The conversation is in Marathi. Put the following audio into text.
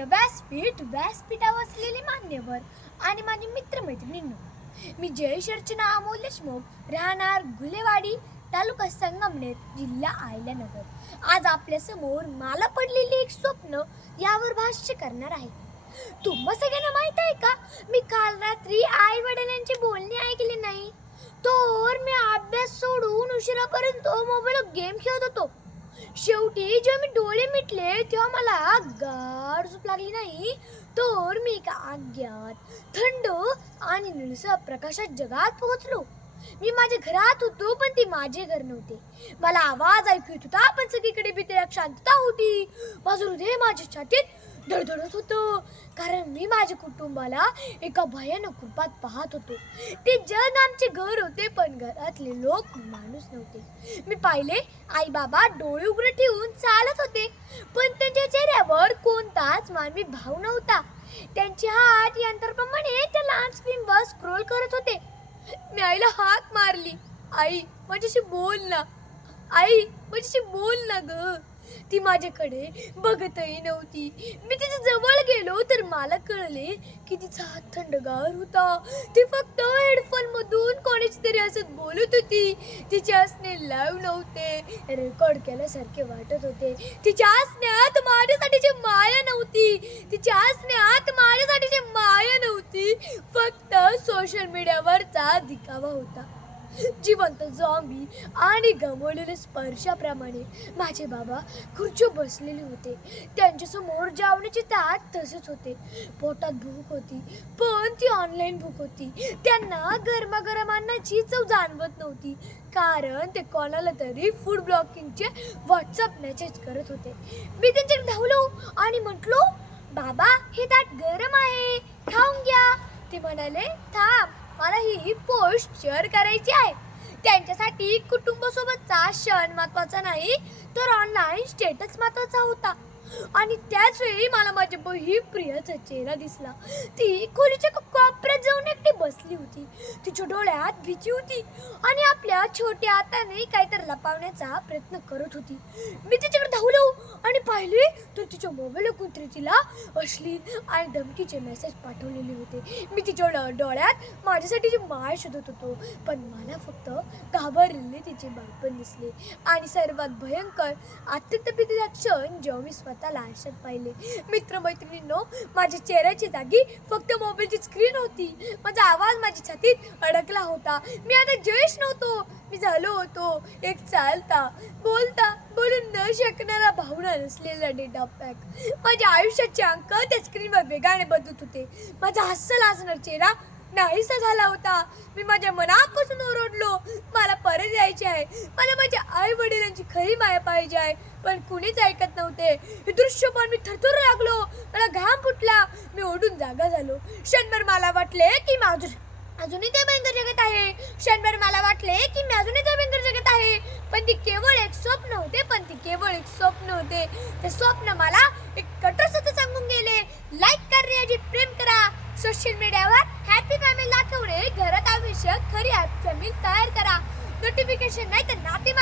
आदरणीय व्यासपीठावर असलेले मान्यवर आणि माझे मित्रमैत्रिणींनो, मी जयेश अर्चना अमोल देशमुख, राहणार गुलेवाडी, तालुका संगमनेर, जिल्हा अहिल्यानगर. आज आपल्या समोर मला पडलेले एक स्वप्न यावर भाष्य करणार आहे. तुम्हा सगळ्यांना माहित आहे का, मी काल रात्री आई वडिलांचे बोलणे ऐकले नाही. तर मी अभ्यास सोडून उशिरापर्यंत मोबाईलवर गेम खेळत होतो. शेवटी जेव्हा मी डोळे मिटले तेव्हा मला गाढ झोप लागली नाही. तर मी एका अज्ञात, थंड आणि निळसर प्रकाशात जगात पोहोचलो. मी माझ्या घरात होतो, पण ते माझे घर नव्हते. मला आवाज ऐकू येत होता, पण सगळीकडे भीती शांतता होती. माझं हृदय माझ्या छातीत धडधडत होतं, कारण मी माझ्या कुटुंबाला एका भयानक रूपात पाहत होतो. ते जग आमचे घर होते, पण घरातले लोक माणूस नव्हते. मी पाहिले, आई बाबा डोळे उघडे ठेवून चालत होते, पण त्यांच्या चेहऱ्यावर कोणताच मानवी भाव नव्हता. त्यांचे हात यंत्राप्रमाणे त्या लहान स्क्रीनवर स्क्रोल करत होते. मी आईला हाक मारली, आई माझ्याशी बोल ना, आई माझ्याशी बोल ना ग. ती माझ्याकडे बघतही नव्हती. मी तिच्या जवळ गेलो तर मला कळले की तिचा हात थंडगार होता. ती फक्त हेडफोन मधून कोणाची तरी असत बोलत होती. तिचे हसणे लाईव्ह नव्हते, रेकॉर्ड केल्यासारखे वाटत होते. तिच्या हसण्यात माझ्यासाठीची माया नव्हती. तिच्या हसण्यात माझ्यासाठीची माया नव्हती, फक्त सोशल मीडियावरचा दिखावा होता. जिवंत झॉम्बी आणि गमावलेल्या स्पर्शाप्रमाणे माझे बाबा खुर्चीवर बसलेले होते. त्यांच्यासमोर जेवणाचे ताट तसेच होते. पोटात भूक होती, पण ती ऑनलाईन भूक होती. त्यांना गरमागरम अन्नाची चव जाणवत नव्हती, कारण ते कोणाला तरी फूड ब्लॉकिंगचे व्हॉट्सअप मेसेज करत होते. मी त्यांच्याकडे धावलो आणि म्हटलो, बाबा हे ताट गरम आहे, खाऊन घ्या. ते म्हणाले, थांब, मला ही पोस्ट शेअर करायची आहे. त्यांच्यासाठी कुटुंबासोबतचा क्षण महत्वाचा नाही, तर ऑनलाईन स्टेटस महत्वाचा होता. आणि त्याच वेळी मला माझ्या प्रियाचा चेहरा दिसला. ती खोलीच्या कोपऱ्यात जाऊन एकटी बसली होती. तिच्या डोळ्यात भीती होती आणि आपल्या छोट्या हाताने काहीतरी लपवण्याचा प्रयत्न करत होती. मी तिच्याकडे धावलो आणि पाहिले तर तिच्या मोबाईल कोणतरी तिला अश्लील आणि धमकीचे मेसेज पाठवलेले होते. मी तिच्या डोळ्यात माझ्यासाठीची माय शोधत होतो, पण मला फक्त घाबरलेले तिचे बालपण दिसले. आणि सर्वात भयंकर अत्यंत भीतीचा क्षण जेव्हा मी स्वतःला आरशात पाहिले. मित्रमैत्रिणींनो, माझ्या चेहऱ्याची जागी फक्त मोबाईलची स्क्रीन होती. माझा आवाज माझ्या छातीत अडकला होता. मी आता जयेश नव्हतो, मी झालो होतो एक चालता, बोलता, बोलून न शकणारा, भावना नसलेला डेटा पॅक. माझ्या आयुष्याचे अंक त्या स्क्रीनवर वेगाने बदलत होते. माझा हस्सल हसणारा चेहरा नाहीसा झाला होता. मी माझ्या मनापासून ओरडलो, मला परत यायचे आहे. मला माझ्या आई वडिलांची खरी माया पाहिजे आहे, पण कुणीच ऐकत नव्हते. हे दृश्य पण मी थरथरू लागलो. मला घाम फुटला. मी ओढून जागा झालो. क्षणभर मला वाटले की अजूनही ते भयंकर जगत आहे. क्षणभर मला वाटले की मी अजूनही ते भयंकर जगत आहे, पण ती केवळ एक स्वप्न होते. ते स्वप्न मला एक कठोर सत्य सांगून गेले. लाईक करण्याऐवजी प्रेम करा. सोशल मीडियावर हॅपी फॅमिली दाखवणे, घरात आवश्यक खरी हॅपी फॅमिली तयार करा. नोटिफिकेशन नाही तर नाते